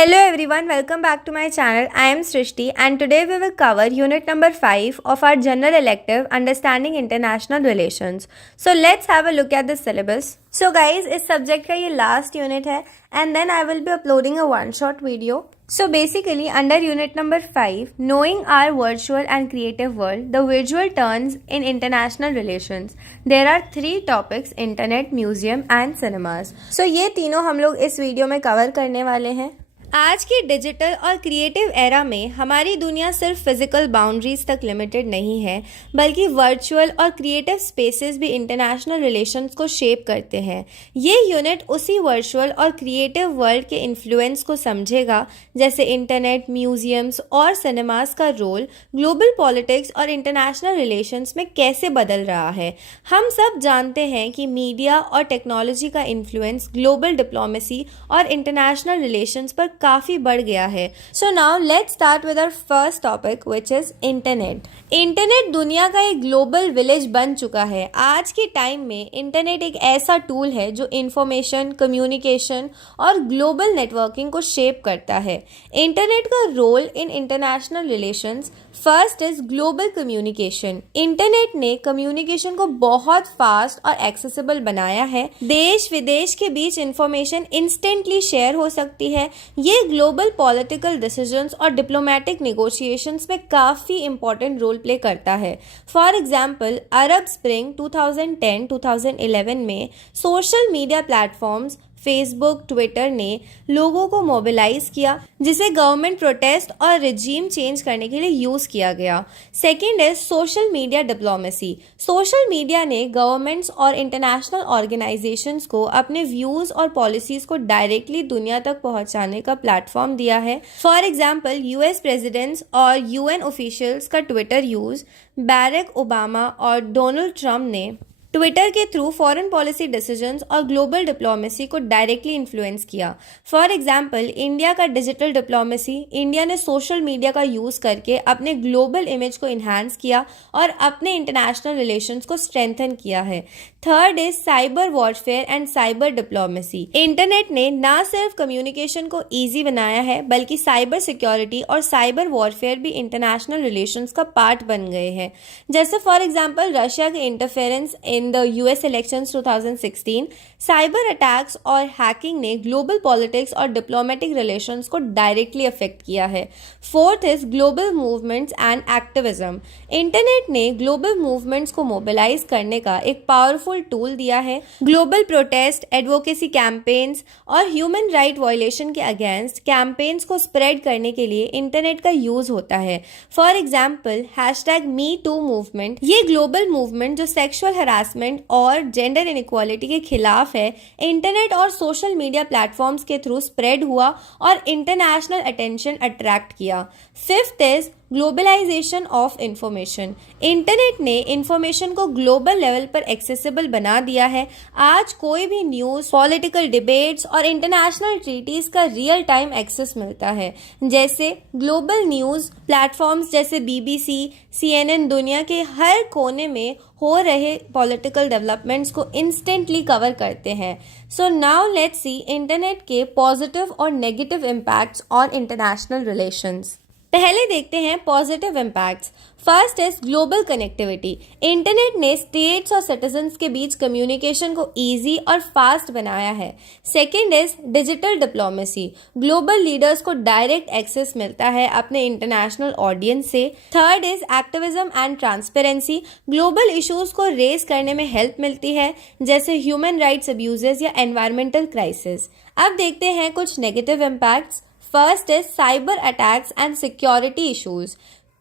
Hello everyone, welcome back to my channel. I am Srishti and today we will cover unit number 5 of our general elective Understanding International Relations. So let's have a look at the syllabus. So guys, इस subject का ये last unit है and then I will be uploading a one shot video. So basically under unit number 5, knowing our virtual and creative world, the visual turns in international relations. There are 3 topics, internet, museum and cinemas. So ये तीनों हम लोग इस video में cover करने वाले हैं. आज के डिजिटल और क्रिएटिव एरा में हमारी दुनिया सिर्फ फिजिकल बाउंड्रीज तक लिमिटेड नहीं है, बल्कि वर्चुअल और क्रिएटिव स्पेसेस भी इंटरनेशनल रिलेशंस को शेप करते हैं. ये यूनिट उसी वर्चुअल और क्रिएटिव वर्ल्ड के इन्फ्लुएंस को समझेगा, जैसे इंटरनेट, म्यूजियम्स और सिनेमास का रोल ग्लोबल पॉलिटिक्स और इंटरनेशनल रिलेशंस में कैसे बदल रहा है. हम सब जानते हैं कि मीडिया और टेक्नोलॉजी का इन्फ्लुएंस ग्लोबल डिप्लोमेसी और इंटरनेशनल रिलेशंस पर काफी बढ़ गया है. So now let's start with our first topic which is internet. Internet दुनिया का एक ग्लोबल विलेज बन चुका है. आज के टाइम में इंटरनेट एक ऐसा टूल है जो इंफॉर्मेशन, कम्युनिकेशन और ग्लोबल नेटवर्किंग को शेप करता है. इंटरनेट का role in international relations. First is global communication. Internet ने कम्युनिकेशन को बहुत फास्ट और एक्सेसिबल बनाया है. देश विदेश के बीच इंफॉर्मेशन इंस्टेंटली शेयर हो सकती है. ये ग्लोबल पॉलिटिकल डिसीजंस और डिप्लोमेटिक नेगोशिएशंस में काफ़ी इंपॉर्टेंट रोल प्ले करता है. फॉर एग्जांपल, अरब स्प्रिंग 2010-2011 में social media platforms Facebook, Twitter ने लोगों को मोबिलाइज किया, जिसे गवर्नमेंट प्रोटेस्ट और रिजीम चेंज करने के लिए यूज़ किया गया. सेकेंड है social media diplomacy. Social media ने गवर्नमेंट्स और इंटरनेशनल ऑर्गेनाइजेशंस को अपने व्यूज़ और पॉलिसीज़ को डायरेक्टली दुनिया तक पहुंचाने का प्लेटफॉर्म दिया है. फॉर एग्जाम्पल, यूएस प्रेसिडेंट्स और यूएन ऑफिशियल्स का ट्विटर यूज़, बैरक ओबामा और डोनाल्ड ट्रंप ने ट्विटर के थ्रू फॉरेन पॉलिसी डिसीजंस और ग्लोबल डिप्लोमेसी को डायरेक्टली इन्फ्लुएंस किया. फॉर एग्जांपल, इंडिया का डिजिटल डिप्लोमेसी. इंडिया ने सोशल मीडिया का यूज़ करके अपने ग्लोबल इमेज को इन्हांस किया और अपने इंटरनेशनल रिलेशंस को स्ट्रेंथन किया है. Third is cyber warfare and cyber diplomacy. Internet ने न सिर्फ कम्युनिकेशन को ईजी बनाया है, बल्कि साइबर सिक्योरिटी और साइबर वॉरफेयर भी इंटरनेशनल रिलेशंस का पार्ट बन गए हैं. जैसे फॉर एग्जांपल, रशिया के interference in the US elections 2016, cyber attacks और हैकिंग ने ग्लोबल पॉलिटिक्स और डिप्लोमेटिक रिलेशंस को डायरेक्टली अफेक्ट किया है. Fourth is global movements and activism. Internet ने ग्लोबल मूवमेंट्स को मोबिलाइज करने का एक पावरफुल टूल दिया है. ग्लोबल प्रोटेस्ट, एडवोकेसी कैंपेन्स और ह्यूमन राइट वायलेशन के अगेंस्ट कैंपेन्स को स्प्रेड करने के लिए इंटरनेट का यूज होता है. For example, #MeToo movement. ये ग्लोबल मूवमेंट जो सेक्सुअल हरासमेंट और जेंडर इनइक्वालिटी के खिलाफ है, इंटरनेट और सोशल मीडिया प्लेटफॉर्म्स के थ्रू स्प्रेड हुआ और इंटरनेशनल अटेंशन अट्रैक्ट किया. Fifth is globalization of information. Internet ने इंफॉर्मेशन को ग्लोबल लेवल पर एक्सेसिबल बना दिया है. आज कोई भी न्यूज़, पॉलिटिकल डिबेट्स और इंटरनेशनल ट्रीटीज का रियल टाइम एक्सेस मिलता है. जैसे ग्लोबल न्यूज़ प्लेटफॉर्म्स जैसे BBC, CNN दुनिया के हर कोने में हो रहे पॉलिटिकल डेवलपमेंट्स को इंस्टेंटली कवर करते हैं. So now let's C internet के पॉजिटिव और negative impacts on international relations. पहले देखते हैं positive impacts. First is global connectivity. Internet ने स्टेट्स और सिटीजन्स के बीच कम्युनिकेशन को इजी और फास्ट बनाया है. Second is digital diplomacy. Global leaders को डायरेक्ट एक्सेस मिलता है अपने इंटरनेशनल ऑडियंस से. Third is activism and transparency. Global issues को रेज करने में हेल्प मिलती है, जैसे ह्यूमन राइट्स अब्यूजेस या एनवायरमेंटल क्राइसिस. अब देखते हैं कुछ negative impacts. First is cyber attacks and security issues.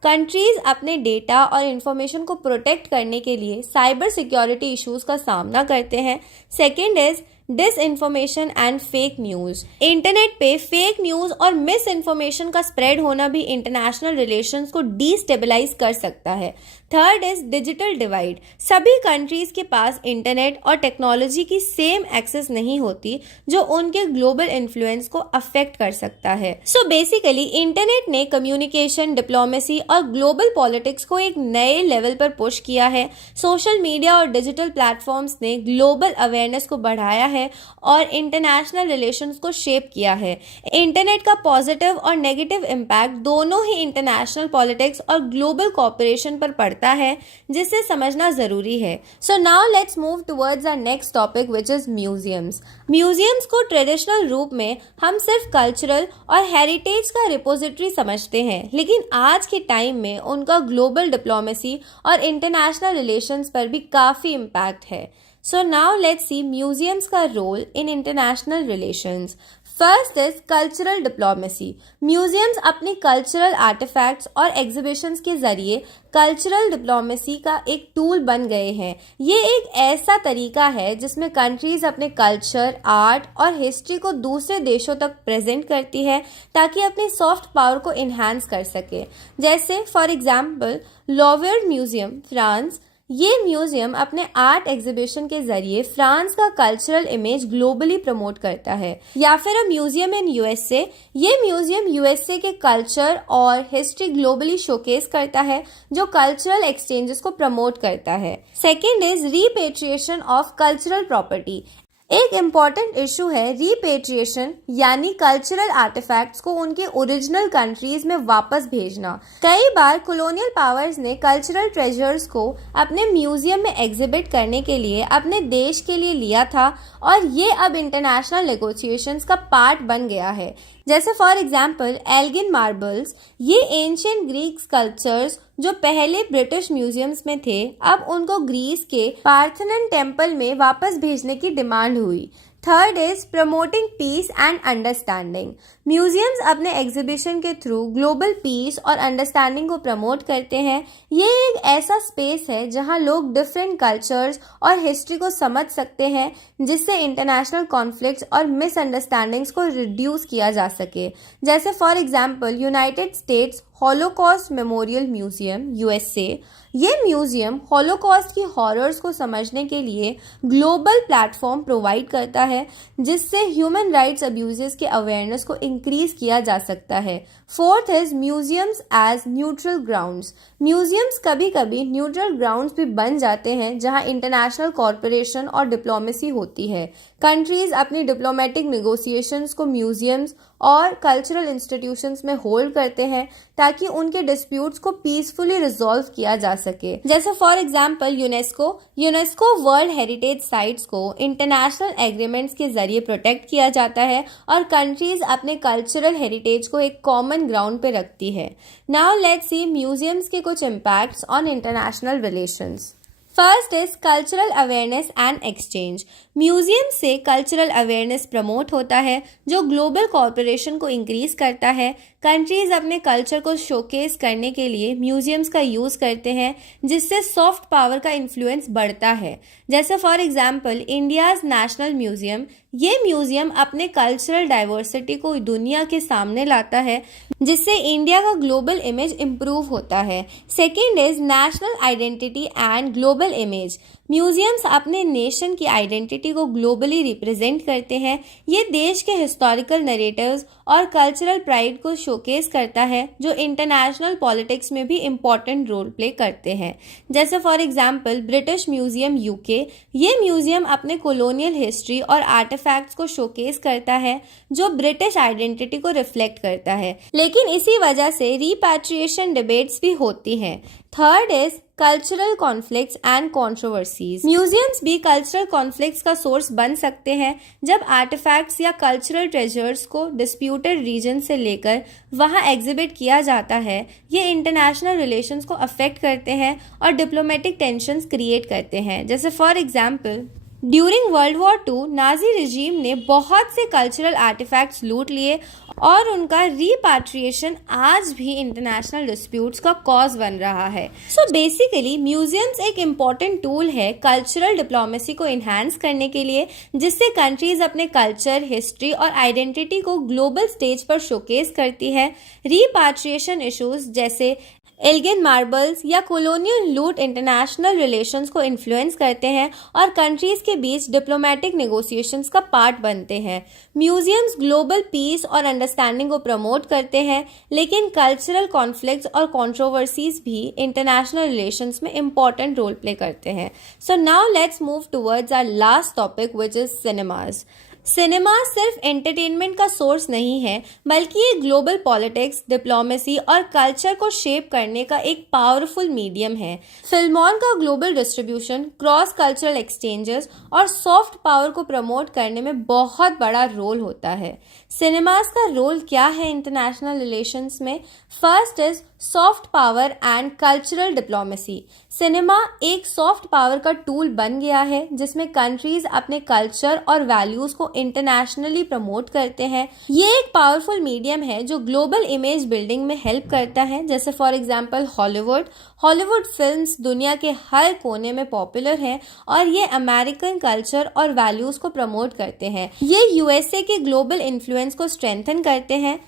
Countries अपने डेटा और इंफॉर्मेशन को प्रोटेक्ट करने के लिए साइबर सिक्योरिटी इश्यूज का सामना करते हैं. Second is disinformation and fake news. Internet पे फेक न्यूज़ और मिस इन्फॉर्मेशन का स्प्रेड होना भी इंटरनेशनल रिलेशंस को डिस्टेबलाइज कर सकता है. Third is digital divide. सभी कंट्रीज के पास इंटरनेट और टेक्नोलॉजी की सेम एक्सेस नहीं होती जो उनके ग्लोबल इन्फ्लुएंस को अफेक्ट कर सकता है। सो बेसिकली इंटरनेट ने कम्युनिकेशन, डिप्लोमेसी और ग्लोबल पॉलिटिक्स को एक नए लेवल पर पुश किया है। सोशल मीडिया और डिजिटल प्लेटफॉर्म्स ने ग्लोबल अवेयरनेस को बढ़ाया है और इंटरनेशनल रिलेशंस को शेप किया है। इंटरनेट का पॉजिटिव और नेगेटिव इम्पैक्ट दोनों ही इंटरनेशनल पॉलिटिक्स और ग्लोबल कॉपरेशन पर पड़ता है, जिसे समझना जरूरी है। So now let's move towards our next topic which is museums. Museums को ट्रेडिशनल रूप में हम सिर्फ कल्चरल और हेरिटेज का रिपोजिटरी समझते हैं, लेकिन आज के टाइम में उनका ग्लोबल डिप्लोमेसी और इंटरनेशनल रिलेशंस पर भी काफ़ी इम्पैक्ट है। So now let's see museums का role in international relations. First is cultural diplomacy. Museums अपनी कल्चरल आर्टिफैक्ट्स और एग्जीबिशंस के जरिए कल्चरल डिप्लोमेसी का एक टूल बन गए हैं। ये एक ऐसा तरीका है जिसमें कंट्रीज अपने कल्चर, आर्ट और हिस्ट्री को दूसरे देशों तक प्रेजेंट करती है ताकि अपनी सॉफ्ट पावर को इन्हांस कर सके। जैसे for example lower museum France, ये म्यूजियम अपने आर्ट एग्जीबिशन के जरिए फ्रांस का कल्चरल इमेज ग्लोबली प्रमोट करता है। या फिर अ म्यूजियम इन यूएसए, ये म्यूजियम यूएसए के कल्चर और हिस्ट्री ग्लोबली शोकेस करता है, जो कल्चरल एक्सचेंजेस को प्रमोट करता है। Second is रीपेट्रिएशन of cultural property. एक इम्पॉर्टेंट इशू है रीपेट्रिएशन, यानी कल्चरल आर्टिफैक्ट्स को उनके ओरिजिनल कंट्रीज में वापस भेजना। कई बार कॉलोनियल पावर्स ने कल्चरल ट्रेजर्स को अपने म्यूजियम में एग्जिबिट करने के लिए अपने देश के लिए लिया था और ये अब इंटरनेशनल नेगोशिएशंस का पार्ट बन गया है। जैसे फॉर एग्जाम्पल एल्गिन मार्बल्स, ये एंशियंट ग्रीक स्कल्पचर्स जो पहले ब्रिटिश म्यूजियम्स में थे, अब उनको ग्रीस के पार्थेनन टेम्पल में वापस भेजने की डिमांड हुई। Third is promoting peace and understanding. Museums अपने एग्जीबिशन के थ्रू ग्लोबल पीस और अंडरस्टैंडिंग को प्रमोट करते हैं। ये एक ऐसा स्पेस है जहां लोग डिफरेंट कल्चर्स और हिस्ट्री को समझ सकते हैं, जिससे इंटरनेशनल कॉन्फ्लिक्ट्स और मिसअंडरस्टैंडिंग्स को रिड्यूस किया जा सके। जैसे for example United states Holocaust memorial museum USA, ये म्यूजियम हॉलोकॉस्ट की हॉरर्स को समझने के लिए ग्लोबल प्लेटफॉर्म प्रोवाइड करता है, जिससे ह्यूमन राइट्स अब्यूजेस के अवेयरनेस को इंक्रीज किया जा सकता है। Fourth is museums as neutral grounds. Museums कभी कभी न्यूट्रल ग्राउंड्स भी बन जाते हैं जहां इंटरनेशनल कॉर्पोरेशन और डिप्लोमेसी होती है। कंट्रीज अपनी डिप्लोमेटिक नेगोशिएशंस को म्यूजियम्स और कल्चरल इंस्टीट्यूशंस में होल्ड करते हैं ताकि उनके डिस्प्यूट्स को पीसफुली रिजॉल्व किया जा सके। जैसे for example UNESCO world heritage sites को इंटरनेशनल एग्रीमेंट्स के जरिए प्रोटेक्ट किया जाता है और कंट्रीज अपने कल्चरल हेरिटेज को एक कॉमन ग्राउंड पे रखती है। नाउ लेट्स सी म्यूजियम्स के कुछ impacts on international relations. First is cultural awareness and exchange. Museum से कल्चरल अवेयरनेस प्रमोट होता है जो ग्लोबल कॉर्पोरेशन को इंक्रीज करता है। कंट्रीज अपने कल्चर को शोकेस करने के लिए म्यूजियम्स का यूज करते हैं, जिससे सॉफ्ट पावर का इन्फ्लुएंस बढ़ता है। जैसे for example India's national museum, ये म्यूजियम अपने कल्चरल डाइवर्सिटी को दुनिया के सामने लाता है, जिससे इंडिया का ग्लोबल इमेज इंप्रूव होता है। Second is national identity and global image. Museums अपने नेशन की आइडेंटिटी को ग्लोबली रिप्रेजेंट करते हैं। ये देश के हिस्टोरिकल नरेटिव्स और कल्चरल प्राइड को शोकेस करता है, जो इंटरनेशनल पॉलिटिक्स में भी इम्पॉर्टेंट रोल प्ले करते हैं। जैसे for example British museum UK, ये म्यूजियम अपने कॉलोनियल हिस्ट्री और आर्टिफैक्ट्स को शोकेस करता है, जो ब्रिटिश आइडेंटिटी को रिफ्लेक्ट करता है। लेकिन इसी वजह से रिपैट्रिएशन डिबेट्स भी होती हैं। Third is cultural conflicts and controversies. Museums भी कल्चरल कॉन्फ्लिक्ट्स का सोर्स बन सकते हैं जब आर्टिफैक्ट्स या कल्चरल ट्रेजर्स को डिस्प्यूटेड रीजन से लेकर वहां एग्जिबिट किया जाता है। ये इंटरनेशनल रिलेशंस को अफेक्ट करते हैं और डिप्लोमेटिक टेंशंस क्रिएट करते हैं। जैसे for example during world war II Nazi regime ने बहुत से कल्चरल आर्टिफैक्ट्स लूट लिए और उनका रिपैट्रिएशन आज भी इंटरनेशनल डिस्प्यूट्स का कॉज बन रहा है। सो बेसिकली म्यूजियम्स एक इम्पॉर्टेंट टूल है कल्चरल डिप्लोमेसी को इन्हांस करने के लिए, जिससे कंट्रीज अपने कल्चर, हिस्ट्री और आइडेंटिटी को ग्लोबल स्टेज पर शोकेस करती है। रिपैट्रिएशन इश्यूज जैसे एल्गिन मार्बल्स या कॉलोनियल लूट इंटरनेशनल रिलेशंस को इन्फ्लुएंस करते हैं और कंट्रीज के बीच डिप्लोमेटिक नेगोशिएशंस का पार्ट बनते हैं। म्यूजियम्स ग्लोबल पीस और अंडरस्टैंडिंग को प्रमोट करते हैं, लेकिन कल्चरल कॉन्फ्लिक्ट्स और कंट्रोवर्सीज भी इंटरनेशनल रिलेशंस में इंपॉर्टेंट रोल प्ले करते हैं। So now let's move towards our last topic which is cinemas. Cinema सिर्फ एंटरटेनमेंट का सोर्स नहीं है, बल्कि ये ग्लोबल पॉलिटिक्स, डिप्लोमेसी और कल्चर को शेप करने का एक पावरफुल मीडियम है। फिल्मों का global distribution, cross cultural exchanges और सॉफ्ट पावर को प्रमोट करने में बहुत बड़ा रोल होता है। सिनेमास का रोल क्या है इंटरनेशनल रिलेशंस में? First is soft power and cultural diplomacy. Cinema एक सॉफ्ट पावर का टूल बन गया है जिसमें कंट्रीज अपने कल्चर और वैल्यूज को इंटरनेशनली प्रमोट करते हैं। ये एक पावरफुल मीडियम है जो ग्लोबल इमेज बिल्डिंग में हेल्प करता है। जैसे फॉर एग्जांपल हॉलीवुड फिल्म्स दुनिया के हर कोने में पॉपुलर हैं और ये अमेरिकन कल्चर और वैल्यूज को प्रमोट करते हैं। ये यूएसए के ग्लोबल इन्फ्लुएंस को स्ट्रेंथन करते हैं।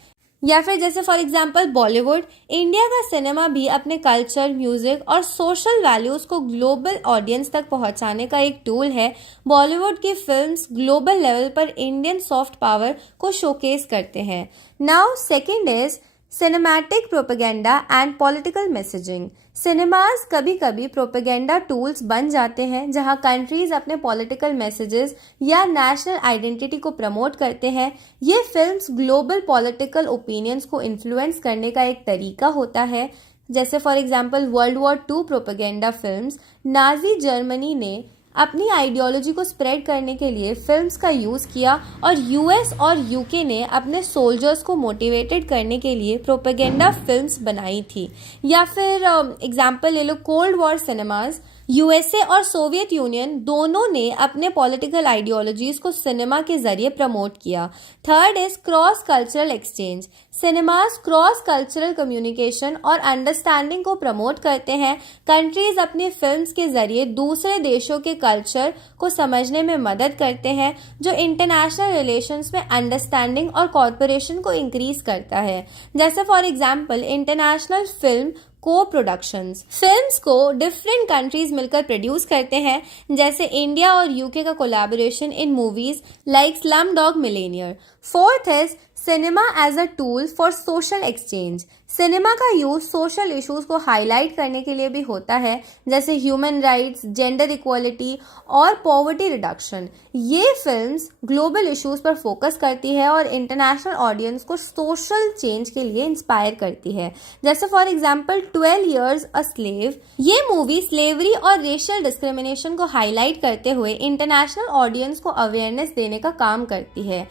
या फिर जैसे फॉर एग्जांपल बॉलीवुड, इंडिया का सिनेमा भी अपने कल्चर, म्यूजिक और सोशल वैल्यूज को ग्लोबल ऑडियंस तक पहुंचाने का एक टूल है। बॉलीवुड की फिल्म्स ग्लोबल लेवल पर इंडियन सॉफ्ट पावर को शोकेस करते हैं। Now second is cinematic propaganda and political messaging. Cinemas कभी कभी प्रोपेगेंडा टूल्स बन जाते हैं जहां कंट्रीज अपने पॉलिटिकल मैसेजेस या नेशनल आइडेंटिटी को प्रमोट करते हैं। ये फिल्म्स ग्लोबल पॉलिटिकल ओपिनियंस को इन्फ्लुएंस करने का एक तरीका होता है। जैसे for example world war 2 propaganda films, Nazi Germany ने अपनी आइडियोलॉजी को स्प्रेड करने के लिए फिल्म्स का यूज़ किया और यूएस और यूके ने अपने सोल्जर्स को मोटिवेटेड करने के लिए प्रोपेगेंडा फिल्म्स बनाई थी। या फिर एग्जांपल ले लो कोल्ड वॉर सिनेमाज। यूएसए और सोवियत यूनियन दोनों ने अपने पॉलिटिकल आइडियोलॉजीज को सिनेमा के जरिए प्रमोट किया। Third is cross cultural exchange. Cinemas cross cultural communication और अंडरस्टैंडिंग को प्रमोट करते हैं। कंट्रीज अपनी फिल्म्स के जरिए दूसरे देशों के कल्चर को समझने में मदद करते हैं, जो इंटरनेशनल रिलेशंस में अंडरस्टैंडिंग और कॉर्पोरेशन को इंक्रीज करता है। जैसे फॉर एग्जांपल इंटरनेशनल फिल्म को प्रोडक्शंस, फिल्म्स को डिफरेंट कंट्रीज मिलकर प्रोड्यूस करते हैं। जैसे इंडिया और यूके का collaboration in movies like Slumdog Millionaire. Fourth is cinema as a tool for social exchange. Cinema का यूज सोशल इश्यूज को हाईलाइट करने के लिए भी होता है, जैसे ह्यूमन राइट्स, जेंडर इक्वालिटी और पॉवर्टी रिडक्शन। ये फिल्म्स ग्लोबल इश्यूज पर फोकस करती है और इंटरनेशनल ऑडियंस को सोशल चेंज के लिए इंस्पायर करती है। जैसे for example 12 Years a Slave, ये मूवी स्लेवरी और रेशियल डिस्क्रिमिनेशन को हाईलाइट करते हुए इंटरनेशनल ऑडियंस को अवेयरनेस देने का काम करती है।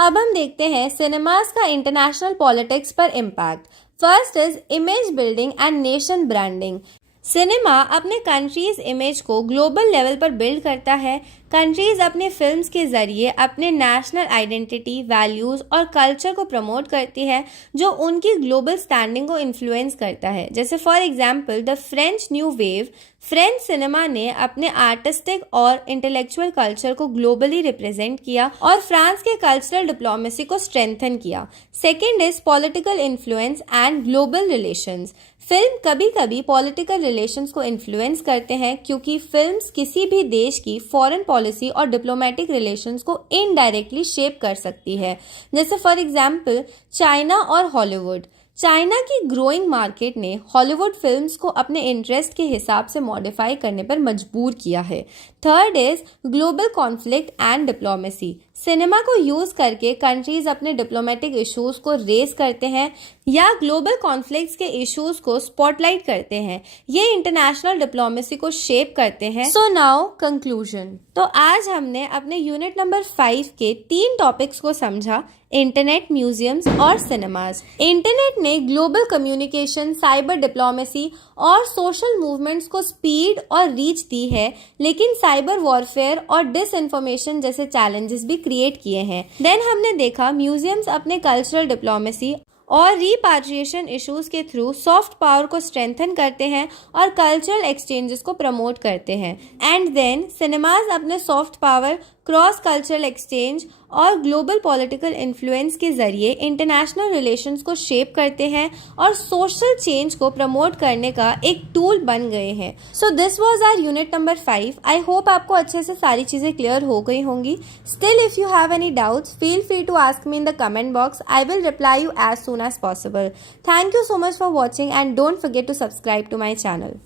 अब हम देखते हैं सिनेमास का इंटरनेशनल पॉलिटिक्स पर impact. First is image building and nation branding. Cinema अपने कंट्रीज इमेज को ग्लोबल लेवल पर बिल्ड करता है। कंट्रीज अपने फिल्म्स के जरिए अपने नेशनल आइडेंटिटी, वैल्यूज और कल्चर को प्रमोट करती है, जो उनकी ग्लोबल स्टैंडिंग को इन्फ्लुएंस करता है। जैसे for example the French new wave, French cinema ने अपने आर्टिस्टिक और इंटेलेक्चुअल कल्चर को ग्लोबली रिप्रेजेंट किया और फ्रांस के कल्चरल डिप्लोमेसी को स्ट्रेंथन किया। Second is political influence and global relations. Film कभी कभी पॉलिटिकल रिलेशंस को इन्फ्लुएंस करते हैं, क्योंकि फिल्म्स किसी भी देश की फॉरेन पॉलिसी और डिप्लोमेटिक रिलेशंस को इनडायरेक्टली शेप कर सकती है। जैसे फॉर एग्जांपल चाइना और हॉलीवुड। चाइना की ग्रोइंग मार्केट ने हॉलीवुड फिल्म्स को अपने इंटरेस्ट के हिसाब से मॉडिफाई करने पर मजबूर किया है। Third is global conflict and diplomacy. Cinema को यूज करके कंट्रीज अपने डिप्लोमेटिक इश्यूज को रेज करते हैं या ग्लोबल कॉन्फ्लिक्ट्स के इश्यूज को स्पॉटलाइट करते हैं। ये इंटरनेशनल डिप्लोमेसी को शेप करते हैं। So now conclusion. तो आज हमने अपने यूनिट नंबर 5 के 3 टॉपिक्स को समझा, इंटरनेट, म्यूजियम्स और सिनेमाज। इंटरनेट ने ग्लोबल कम्युनिकेशन, साइबर डिप्लोमेसी और सोशल मूवमेंट्स को स्पीड और रीच दी है, लेकिन साइबर वॉरफेयर और डिसइंफॉर्मेशन जैसे चैलेंजेस भी क्रिएट किए हैं। देन हमने देखा म्यूजियम्स अपने कल्चरल डिप्लोमेसी और रिपाट्रिएशन इश्यूज के थ्रू सॉफ्ट पावर को स्ट्रेंथन करते हैं और कल्चरल एक्सचेंजेस को प्रमोट करते हैं। एंड देन सिनेमाज अपने soft power, cross cultural exchange और ग्लोबल पॉलिटिकल इन्फ्लुएंस के ज़रिए इंटरनेशनल रिलेशंस को शेप करते हैं और सोशल चेंज को प्रमोट करने का एक टूल बन गए हैं। So this was our unit number 5। I hope आपको अच्छे से सारी चीज़ें क्लियर हो गई होंगी। Still if you have any doubts feel free to ask me in the comment box. I will reply you as soon as possible. Thank you so much for watching and don't forget to subscribe to my channel.